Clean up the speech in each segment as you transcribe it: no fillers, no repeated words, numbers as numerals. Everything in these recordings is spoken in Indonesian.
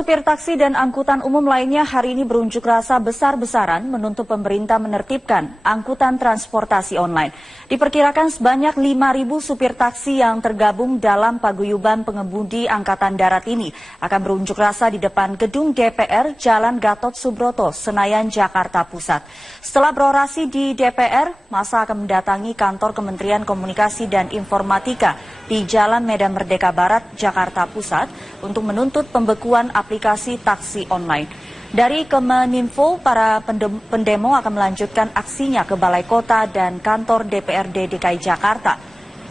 Supir taksi dan angkutan umum lainnya hari ini berunjuk rasa besar-besaran menuntut pemerintah menertibkan angkutan transportasi online. Diperkirakan sebanyak 5.000 supir taksi yang tergabung dalam paguyuban pengemudi Angkatan Darat ini akan berunjuk rasa di depan gedung DPR Jalan Gatot Subroto, Senayan, Jakarta Pusat. Setelah berorasi di DPR, massa akan mendatangi kantor Kementerian Komunikasi dan Informatika di Jalan Medan Merdeka Barat, Jakarta Pusat untuk menuntut pembekuan aplikasi taksi online. Dari Kemeninfo, para pendemo akan melanjutkan aksinya ke Balai Kota dan kantor DPRD DKI Jakarta.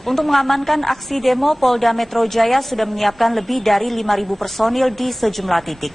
Untuk mengamankan aksi demo, Polda Metro Jaya sudah menyiapkan lebih dari 5.000 personil di sejumlah titik.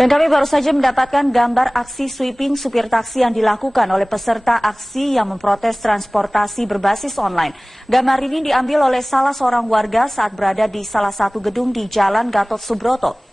Dan kami baru saja mendapatkan gambar aksi sweeping supir taksi yang dilakukan oleh peserta aksi yang memprotes transportasi berbasis online. Gambar ini diambil oleh salah seorang warga saat berada di salah satu gedung di Jalan Gatot Subroto.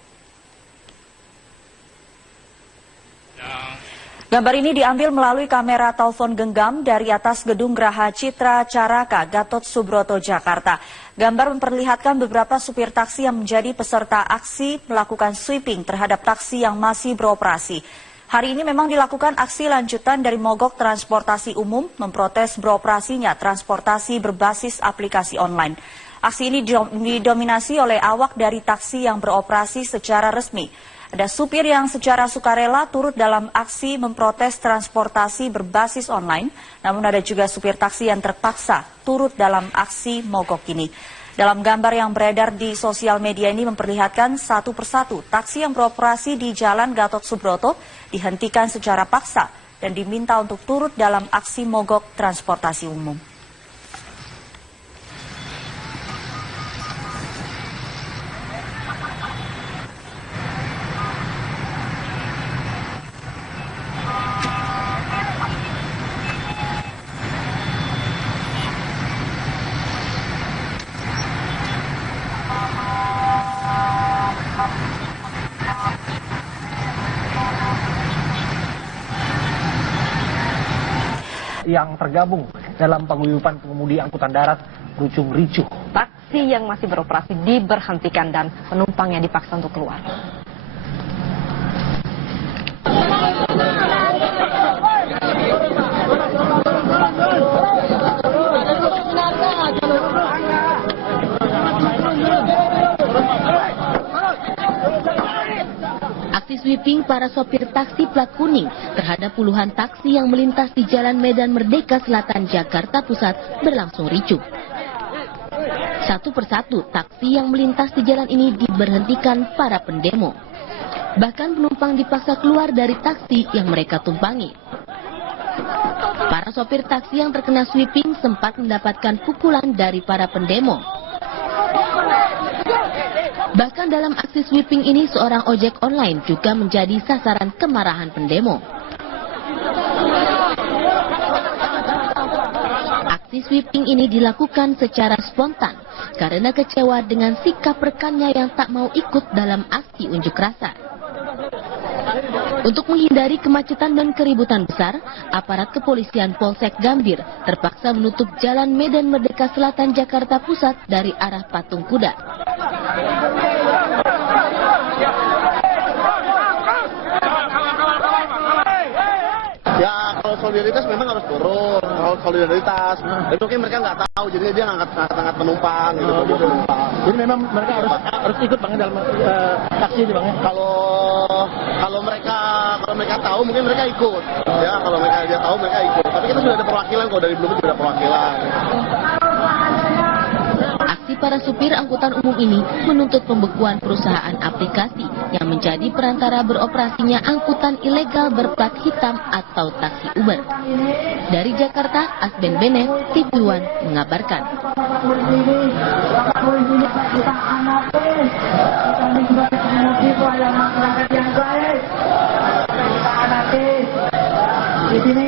Gambar ini diambil melalui kamera telepon genggam dari atas gedung Graha Citra Caraka, Gatot Subroto, Jakarta. Gambar memperlihatkan beberapa supir taksi yang menjadi peserta aksi melakukan sweeping terhadap taksi yang masih beroperasi. Hari ini memang dilakukan aksi lanjutan dari mogok transportasi umum memprotes beroperasinya transportasi berbasis aplikasi online. Aksi ini didominasi oleh awak dari taksi yang beroperasi secara resmi. Ada supir yang secara sukarela turut dalam aksi memprotes transportasi berbasis online, namun ada juga supir taksi yang terpaksa turut dalam aksi mogok ini. Dalam gambar yang beredar di sosial media ini memperlihatkan satu persatu taksi yang beroperasi di Jalan Gatot Subroto dihentikan secara paksa dan diminta untuk turut dalam aksi mogok transportasi umum. Yang tergabung dalam paguyuban pengemudi angkutan darat berujung ricuh. Taksi yang masih beroperasi diberhentikan dan penumpangnya dipaksa untuk keluar. Aksi sweeping para sopir taksi plat kuning terhadap puluhan taksi yang melintas di Jalan Medan Merdeka Selatan, Jakarta Pusat berlangsung ricuh. Satu persatu taksi yang melintas di jalan ini diberhentikan para pendemo. Bahkan penumpang dipaksa keluar dari taksi yang mereka tumpangi. Para sopir taksi yang terkena sweeping sempat mendapatkan pukulan dari para pendemo. Bahkan dalam aksi sweeping ini seorang ojek online juga menjadi sasaran kemarahan pendemo. Aksi sweeping ini dilakukan secara spontan karena kecewa dengan sikap rekannya yang tak mau ikut dalam aksi unjuk rasa. Untuk menghindari kemacetan dan keributan besar, aparat kepolisian Polsek Gambir terpaksa menutup Jalan Medan Merdeka Selatan, Jakarta Pusat dari arah Patung Kuda. Ya kalau solidaritas memang harus turun, kalau solidaritas. Itu mungkin mereka nggak tahu, jadi dia ngangkat penumpang gitu. Jadi memang mereka harus ikut bang dalam taksi ini bang. Kalau mereka tahu mungkin mereka ikut. Ya kalau dia tahu mereka ikut. Tapi kita sudah ada perwakilan, kalau dari belum sudah ada perwakilan. Aksi para supir angkutan umum ini menuntut pembekuan perusahaan aplikasi yang menjadi perantara beroperasinya angkutan ilegal berplat hitam atau taksi Uber. Dari Jakarta, Asben Bene, TV One mengabarkan. Di sini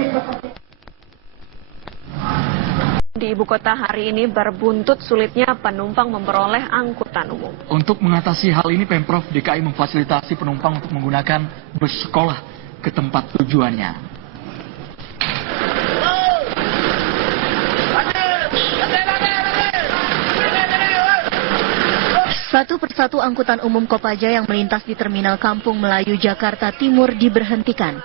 ibu kota hari ini berbuntut sulitnya penumpang memperoleh angkutan umum. Untuk mengatasi hal ini, Pemprov DKI memfasilitasi penumpang untuk menggunakan bus sekolah ke tempat tujuannya. Satu persatu angkutan umum Kopaja yang melintas di Terminal Kampung Melayu, Jakarta Timur diberhentikan.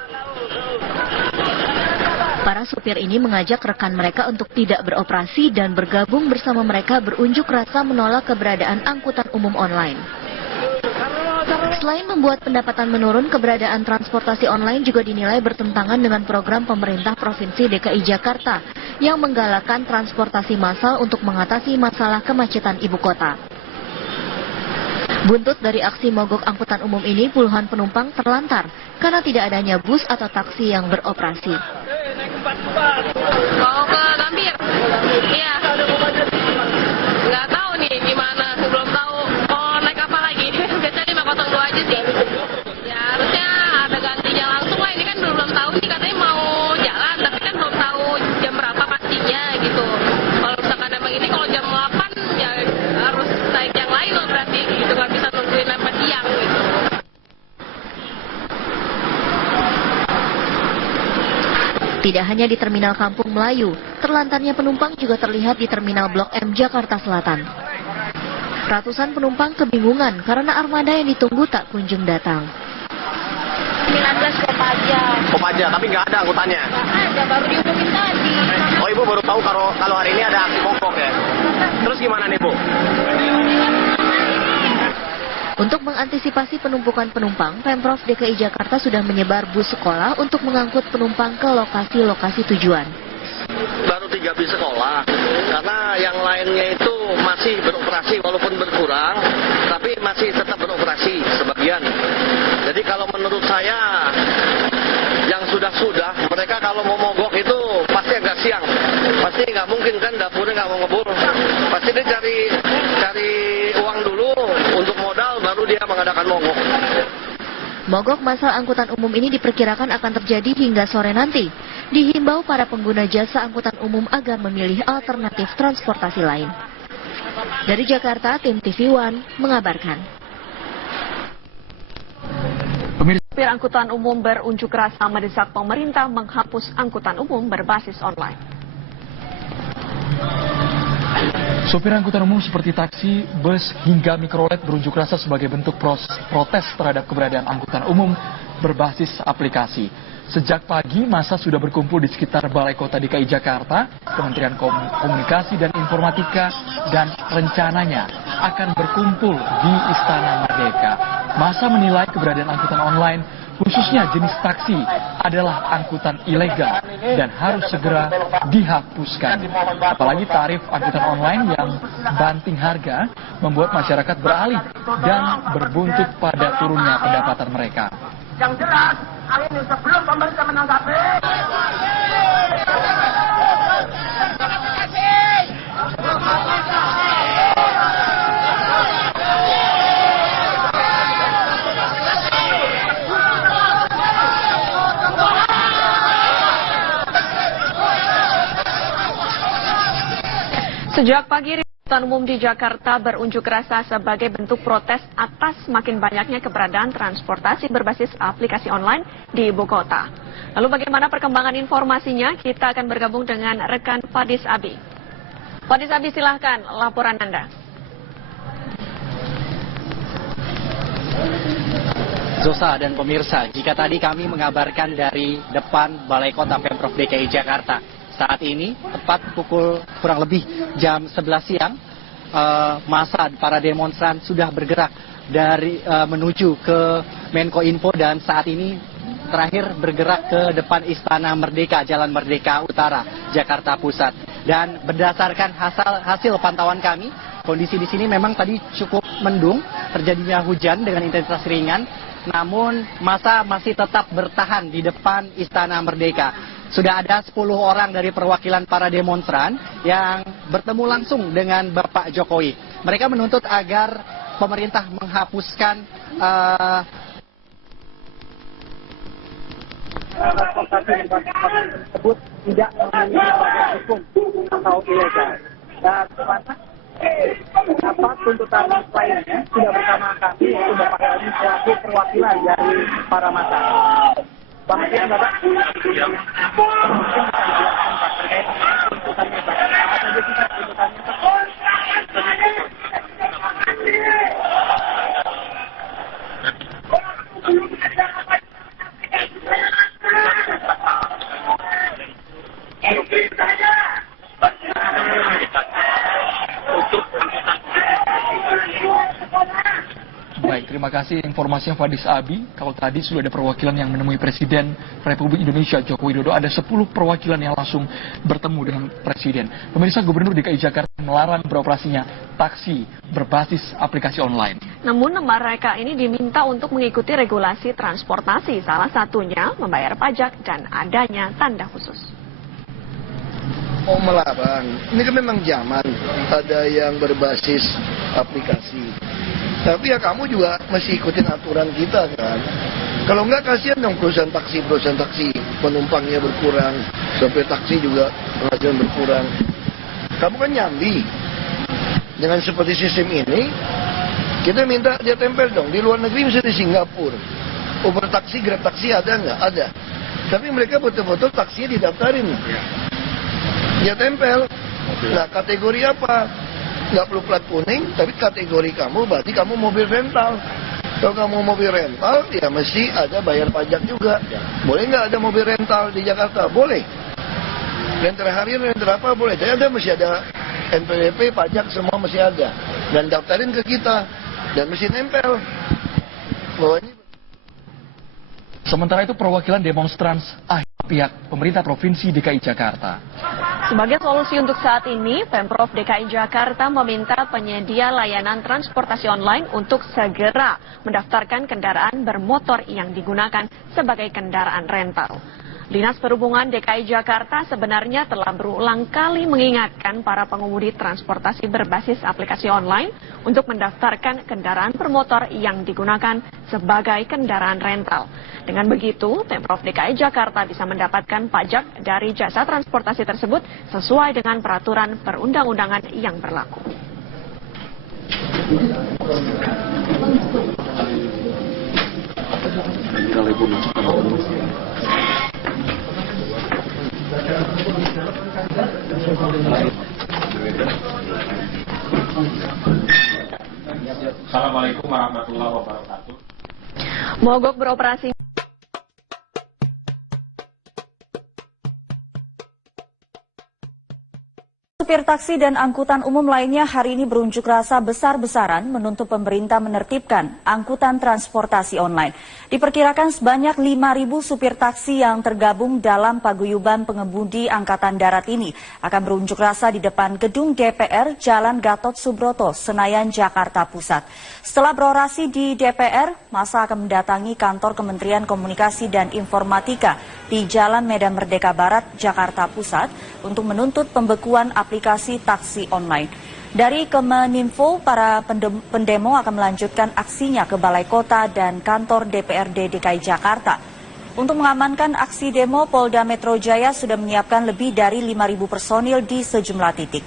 Para supir ini mengajak rekan mereka untuk tidak beroperasi dan bergabung bersama mereka berunjuk rasa menolak keberadaan angkutan umum online. Selain membuat pendapatan menurun, keberadaan transportasi online juga dinilai bertentangan dengan program pemerintah Provinsi DKI Jakarta yang menggalakkan transportasi massal untuk mengatasi masalah kemacetan ibu kota. Buntut dari aksi mogok angkutan umum ini, puluhan penumpang terlantar karena tidak adanya bus atau taksi yang beroperasi. Mau ke Gambir? Iya. Nggak tahu nih gimana, belum tahu mau naik apa lagi. Biasanya 502 aja sih. Ya harusnya ada gantinya langsung lah, ini kan belum tahu nih, katanya mau jalan, tapi kan belum tahu jam berapa pastinya gitu. Kalau misalkan emang ini kalau jam 8 ya harus naik yang lain loh berarti gitu, nggak bisa nungguin sampai siang gitu. Tidak hanya di Terminal Kampung Melayu, terlantarnya penumpang juga terlihat di Terminal Blok M Jakarta Selatan. Ratusan penumpang kebingungan karena armada yang ditunggu tak kunjung datang. 19 Kopaja, tapi nggak ada angkutannya. Nggak ada, baru diumumin tadi. Oh, Ibu baru tahu kalau hari ini ada aksi mogok ya? Terus gimana nih, Bu? Untuk mengantisipasi penumpukan penumpang, Pemprov DKI Jakarta sudah menyebar bus sekolah untuk mengangkut penumpang ke lokasi-lokasi tujuan. Baru 3 bis sekolah, karena yang lainnya itu masih beroperasi walaupun berkurang, tapi masih tetap beroperasi sebagian. Jadi kalau menurut saya, yang sudah-sudah, mereka kalau mau mogok itu pasti agak siang. Pasti nggak mungkin kan, dapurnya nggak mau ngebul. Pasti dia cari uang dulu untuk modal, baru dia mengadakan mogok. Mogok massal angkutan umum ini diperkirakan akan terjadi hingga sore nanti. Dihimbau para pengguna jasa angkutan umum agar memilih alternatif transportasi lain. Dari Jakarta, tim TV One mengabarkan. Supir angkutan umum berunjuk rasa mendesak pemerintah menghapus angkutan umum berbasis online. Supir angkutan umum seperti taksi, bus, hingga mikrolet berunjuk rasa sebagai bentuk protes terhadap keberadaan angkutan umum berbasis aplikasi. Sejak pagi, massa sudah berkumpul di sekitar Balai Kota DKI Jakarta, Kementerian Komunikasi dan Informatika, dan rencananya akan berkumpul di Istana Merdeka. Massa menilai keberadaan angkutan online, khususnya jenis taksi, adalah angkutan ilegal dan harus segera dihapuskan. Apalagi tarif angkutan online yang banting harga membuat masyarakat beralih dan berbuntut pada turunnya pendapatan mereka. Yang jelas, hari ini sebelum pemerintah menanggapi, Sejak pagi, angkutan umum di Jakarta berunjuk rasa sebagai bentuk protes atas makin banyaknya keberadaan transportasi berbasis aplikasi online di ibu kota. Lalu bagaimana perkembangan informasinya? Kita akan bergabung dengan rekan Fadis Abi. Fadis Abi, silahkan laporan Anda. Zosa dan pemirsa, jika tadi kami mengabarkan dari depan Balai Kota Pemprov DKI Jakarta, saat ini tepat pukul kurang lebih jam 11 siang, massa para demonstran sudah bergerak dari menuju ke Menkominfo dan saat ini terakhir bergerak ke depan Istana Merdeka, Jalan Merdeka Utara, Jakarta Pusat. Dan berdasarkan hasil pantauan kami, kondisi di sini memang tadi cukup mendung, terjadinya hujan dengan intensitas ringan, namun massa masih tetap bertahan di depan Istana Merdeka. Sudah ada 10 orang dari perwakilan para demonstran yang bertemu langsung dengan Bapak Jokowi. Mereka menuntut agar pemerintah menghapuskan transportasi tersebut tidak memiliki badan hukum. atau ilegal. Dan tuntutan lainnya sudah bersama kami, yaitu Bapak Helmi selaku perwakilan dari para massa. Selamat siang, Bapak. Mungkin bisa dijelaskan, Pak, terkait tuntutannya, Pak. Apa saja sih, Pak, tuntutannya, Pak? Baik, terima kasih informasinya Fadis Abi. Kalau tadi sudah ada perwakilan yang menemui Presiden Republik Indonesia Joko Widodo, ada 10 perwakilan yang langsung bertemu dengan Presiden. Pemirsa, Gubernur DKI Jakarta melarang beroperasinya taksi berbasis aplikasi online. Namun mereka ini diminta untuk mengikuti regulasi transportasi, salah satunya membayar pajak dan adanya tanda khusus. Oh, melarang. Ini kan memang zaman ada yang berbasis aplikasi. Tapi ya kamu juga mesti ikutin aturan kita kan. Kalau enggak kasihan dong perusahaan taksi penumpangnya berkurang, sopir taksi juga penghasilan berkurang. Kamu kan nyambi. Dengan seperti sistem ini, kita minta dia tempel dong. Di luar negeri misalnya di Singapura, Uber taksi, Grab taksi ada nggak? Ada. Tapi mereka betul-betul taksinya didaftarin. Dia tempel. Nah, kategori apa? Nggak perlu plat kuning, tapi kategori kamu berarti kamu mobil rental. Kalau kamu mobil rental, ya mesti ada bayar pajak juga. Boleh nggak ada mobil rental di Jakarta? Boleh. Rental harian, rental apa? Boleh. Tapi ada mesti ada NPWP, pajak semua mesti ada. Dan daftarin ke kita. Dan mesti nempel. Sementara itu perwakilan demonstran pihak pemerintah Provinsi DKI Jakarta. Sebagai solusi untuk saat ini, Pemprov DKI Jakarta meminta penyedia layanan transportasi online untuk segera mendaftarkan kendaraan bermotor yang digunakan sebagai kendaraan rental. Dinas Perhubungan DKI Jakarta sebenarnya telah berulang kali mengingatkan para pengemudi transportasi berbasis aplikasi online untuk mendaftarkan kendaraan bermotor yang digunakan sebagai kendaraan rental. Dengan begitu, Pemprov DKI Jakarta bisa mendapatkan pajak dari jasa transportasi tersebut sesuai dengan peraturan perundang-undangan yang berlaku. Assalamualaikum warahmatullahi wabarakatuh. Mogok beroperasi. Supir taksi dan angkutan umum lainnya hari ini berunjuk rasa besar-besaran menuntut pemerintah menertibkan angkutan transportasi online. Diperkirakan sebanyak 5.000 supir taksi yang tergabung dalam paguyuban pengemudi Angkatan Darat ini akan berunjuk rasa di depan gedung DPR Jalan Gatot Subroto, Senayan, Jakarta Pusat. Setelah berorasi di DPR, massa akan mendatangi kantor Kementerian Komunikasi dan Informatika di Jalan Medan Merdeka Barat, Jakarta Pusat untuk menuntut pembekuan aplikasi taksi online. Dari Kemeninfo, para pendemo akan melanjutkan aksinya ke Balai Kota dan kantor DPRD DKI Jakarta. Untuk mengamankan aksi demo, Polda Metro Jaya sudah menyiapkan lebih dari 5.000 personil di sejumlah titik.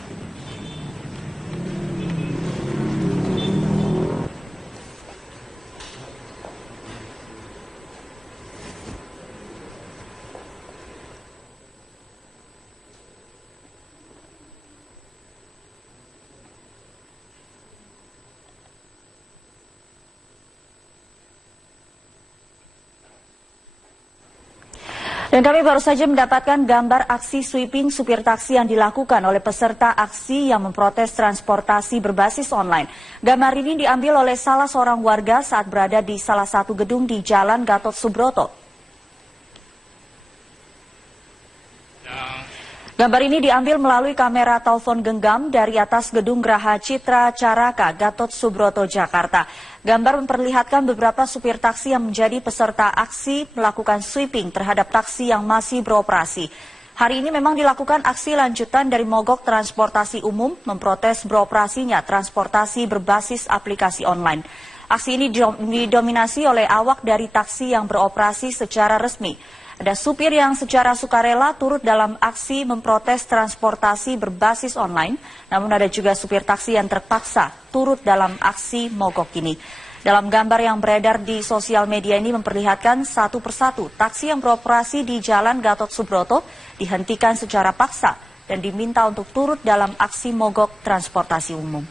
Dan kami baru saja mendapatkan gambar aksi sweeping supir taksi yang dilakukan oleh peserta aksi yang memprotes transportasi berbasis online. Gambar ini diambil oleh salah seorang warga saat berada di salah satu gedung di Jalan Gatot Subroto. Gambar ini diambil melalui kamera telepon genggam dari atas gedung Geraha Citra Caraka, Gatot Subroto, Jakarta. Gambar memperlihatkan beberapa supir taksi yang menjadi peserta aksi melakukan sweeping terhadap taksi yang masih beroperasi. Hari ini memang dilakukan aksi lanjutan dari mogok transportasi umum memprotes beroperasinya transportasi berbasis aplikasi online. Aksi ini didominasi oleh awak dari taksi yang beroperasi secara resmi. Ada supir yang secara sukarela turut dalam aksi memprotes transportasi berbasis online, namun ada juga supir taksi yang terpaksa turut dalam aksi mogok ini. Dalam gambar yang beredar di sosial media ini memperlihatkan satu persatu taksi yang beroperasi di Jalan Gatot Subroto dihentikan secara paksa dan diminta untuk turut dalam aksi mogok transportasi umum.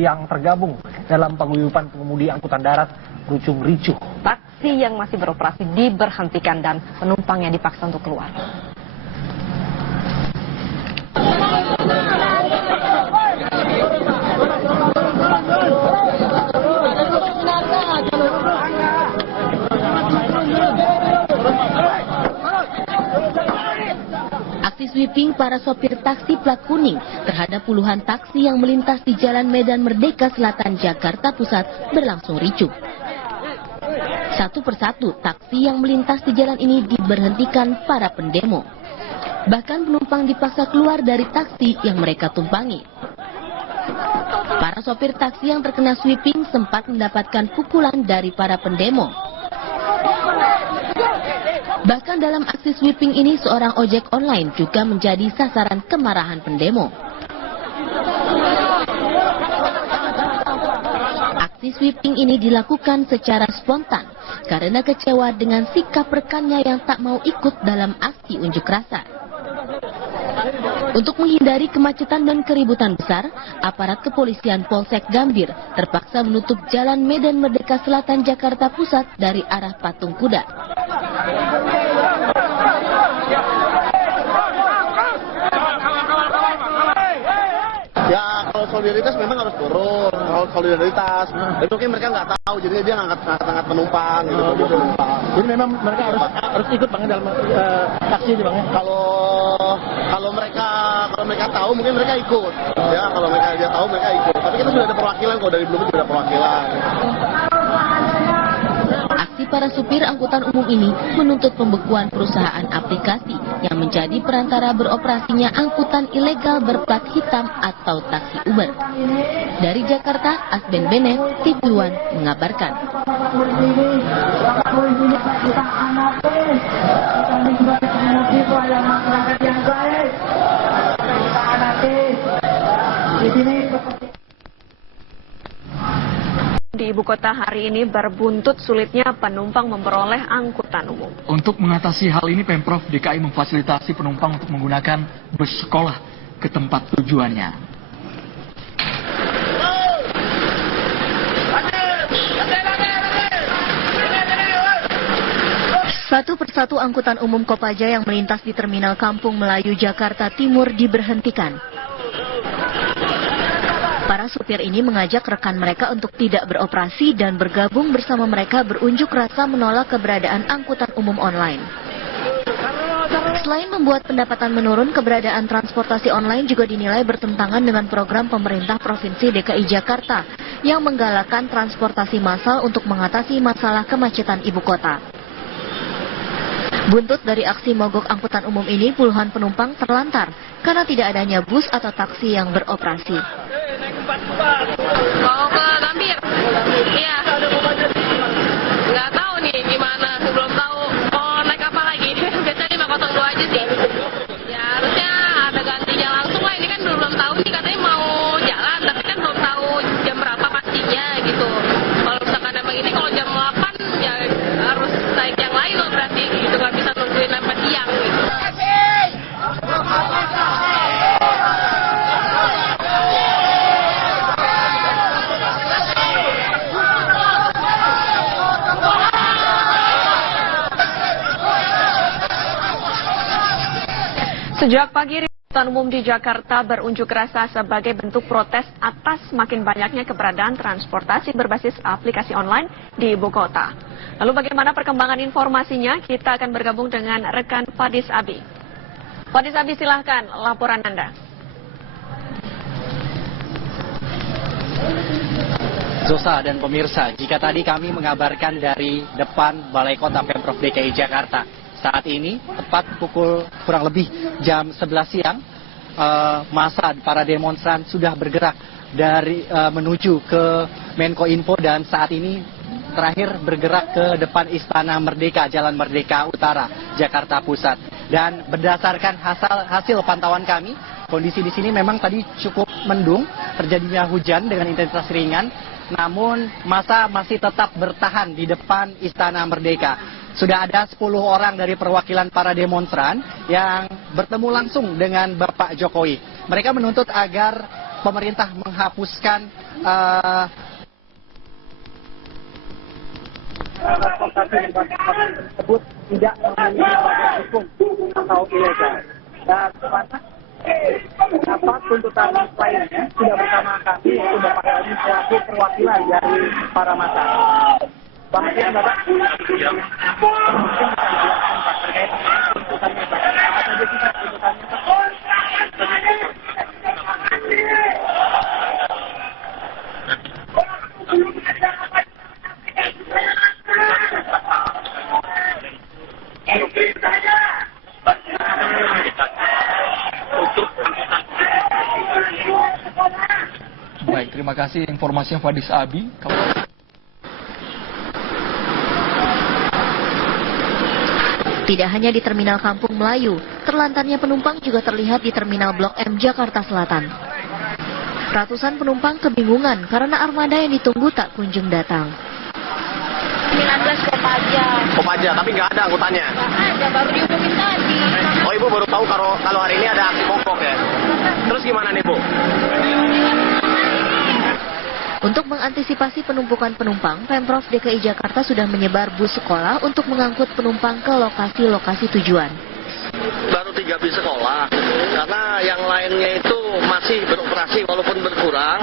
Yang tergabung dalam paguyuban pengemudi angkutan darat berujung ricuh. Taksi yang masih beroperasi diberhentikan dan penumpangnya dipaksa untuk keluar. Aksi sweeping para sopir taksi plat kuning terhadap puluhan taksi yang melintas di Jalan Medan Merdeka Selatan, Jakarta Pusat berlangsung ricuh. Satu persatu taksi yang melintas di jalan ini diberhentikan para pendemo. Bahkan penumpang dipaksa keluar dari taksi yang mereka tumpangi. Para sopir taksi yang terkena sweeping sempat mendapatkan pukulan dari para pendemo. Bahkan dalam aksi sweeping ini seorang ojek online juga menjadi sasaran kemarahan pendemo. Aksi sweeping ini dilakukan secara spontan karena kecewa dengan sikap rekannya yang tak mau ikut dalam aksi unjuk rasa. Untuk menghindari kemacetan dan keributan besar, aparat kepolisian Polsek Gambir terpaksa menutup Jalan Medan Merdeka Selatan, Jakarta Pusat dari arah Patung Kuda. Ya kalau solidaritas memang harus turun, kalau solidaritas. Tapi mungkin mereka nggak tahu, jadi dia ngangkat penumpang gitu. Jadi memang mereka harus ikut bang dalam taksi ini bang ya. Kalau mereka tahu mungkin mereka ikut. Ya kalau mereka dia tahu mereka ikut. Tapi kita sudah ada perwakilan kok, dari dulu sudah ada perwakilan. Aksi para supir angkutan umum ini menuntut pembekuan perusahaan aplikasi yang menjadi perantara beroperasinya angkutan ilegal berplat hitam atau taksi Uber. Dari Jakarta, Asben Benet, TV One mengabarkan. Di ibu kota hari ini berbuntut sulitnya penumpang memperoleh angkutan umum. Untuk mengatasi hal ini, Pemprov DKI memfasilitasi penumpang untuk menggunakan bus sekolah ke tempat tujuannya. Satu persatu angkutan umum Kopaja yang melintas di Terminal Kampung Melayu, Jakarta Timur diberhentikan. Para supir ini mengajak rekan mereka untuk tidak beroperasi dan bergabung bersama mereka berunjuk rasa menolak keberadaan angkutan umum online. Selain membuat pendapatan menurun, keberadaan transportasi online juga dinilai bertentangan dengan program pemerintah Provinsi DKI Jakarta yang menggalakkan transportasi massal untuk mengatasi masalah kemacetan ibu kota. Buntut dari aksi mogok angkutan umum ini, puluhan penumpang terlantar karena tidak adanya bus atau taksi yang beroperasi. Mau ke Gambir? Iya. Nggak tahu nih gimana, belum tahu. Mau naik apa lagi? Biasanya 502 aja sih. Ya harusnya ada gantinya langsung lah. Ini kan belum tahu nih, katanya mau jalan, tapi kan belum tahu jam berapa pastinya gitu. Kalau misalkan emang ini kalau jam 8 ya harus naik yang lain loh berarti. Gitu nggak bisa nungguin sampai siang gitu. Sejak pagi, angkutan umum di Jakarta berunjuk rasa sebagai bentuk protes atas makin banyaknya keberadaan transportasi berbasis aplikasi online di ibu kota. Lalu bagaimana perkembangan informasinya? Kita akan bergabung dengan rekan Fadis Abi. Wadis Abi, silahkan laporan Anda. Zosa dan pemirsa, jika tadi kami mengabarkan dari depan Balai Kota Pemprov DKI Jakarta, saat ini tepat pukul kurang lebih jam 11 siang, massa para demonstran sudah bergerak dari menuju ke Menkominfo dan saat ini terakhir bergerak ke depan Istana Merdeka, Jalan Merdeka Utara, Jakarta Pusat. Dan berdasarkan hasil pantauan kami, kondisi di sini memang tadi cukup mendung, terjadinya hujan dengan intensitas ringan, namun massa masih tetap bertahan di depan Istana Merdeka. Sudah ada 10 orang dari perwakilan para demonstran yang bertemu langsung dengan Bapak Jokowi. Mereka menuntut agar pemerintah menghapuskan transportasi tersebut tidak memiliki badan hukum atau ilegal. Dan tuntutan lainnya sudah bersama kami, yaitu Bapak Elmi selaku perwakilan dari para massa. Selamat siang, Bapak. Mungkin bisa dijelaskan, Pak, terkait tuntutannya, Pak. Apa saja sih, Pak, tuntutannya, Pak? Baik, terima kasih informasinya Wadis Abi. Tidak hanya di Terminal Kampung Melayu, terlantarnya penumpang juga terlihat di Terminal Blok M Jakarta Selatan. Ratusan penumpang kebingungan karena armada yang ditunggu tak kunjung datang. 19 Kopaja, tapi nggak ada angkutannya. Nggak ada, baru diumumin tadi. Oh, Ibu baru tahu kalau hari ini ada aksi mogok ya? Terus gimana nih, Bu? Untuk mengantisipasi penumpukan penumpang, Pemprov DKI Jakarta sudah menyebar bus sekolah untuk mengangkut penumpang ke lokasi-lokasi tujuan. Baru 3 bis sekolah, karena yang lainnya itu masih beroperasi walaupun berkurang,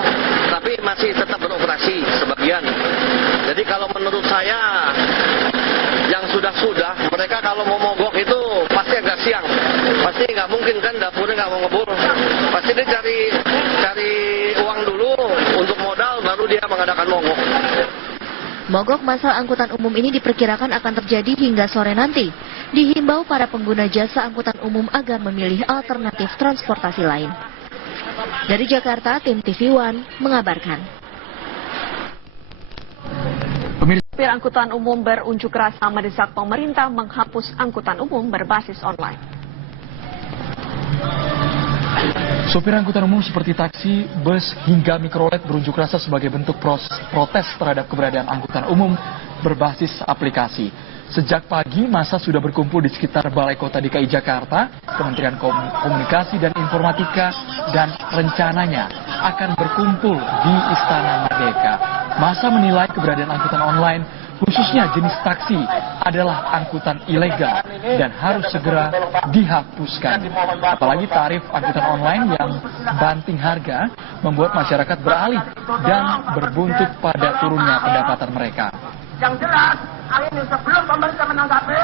tapi masih tetap beroperasi sebagian. Jadi kalau menurut saya, yang sudah-sudah, mereka kalau mau mogok itu pasti agak siang. Pasti nggak mungkin kan, dapurnya nggak mau ngebul. Pasti dia cari uang dulu untuk modal, baru dia mengadakan mogok. Mogok massal angkutan umum ini diperkirakan akan terjadi hingga sore nanti. Dihimbau para pengguna jasa angkutan umum agar memilih alternatif transportasi lain. Dari Jakarta, tim TV One mengabarkan. Supir angkutan umum berunjuk rasa mendesak pemerintah menghapus angkutan umum berbasis online. Sopir angkutan umum seperti taksi, bus, hingga mikrolet berunjuk rasa sebagai bentuk protes terhadap keberadaan angkutan umum berbasis aplikasi. Sejak pagi, massa sudah berkumpul di sekitar Balai Kota DKI Jakarta, Kementerian Komunikasi dan Informatika, dan rencananya akan berkumpul di Istana Merdeka. Massa menilai keberadaan angkutan online, khususnya jenis taksi, adalah angkutan ilegal dan harus segera dihapuskan. Apalagi tarif angkutan online yang banting harga membuat masyarakat beralih dan berbuntut pada turunnya pendapatan mereka. Yang jelas, hal ini sebelum pemerintah menanggapi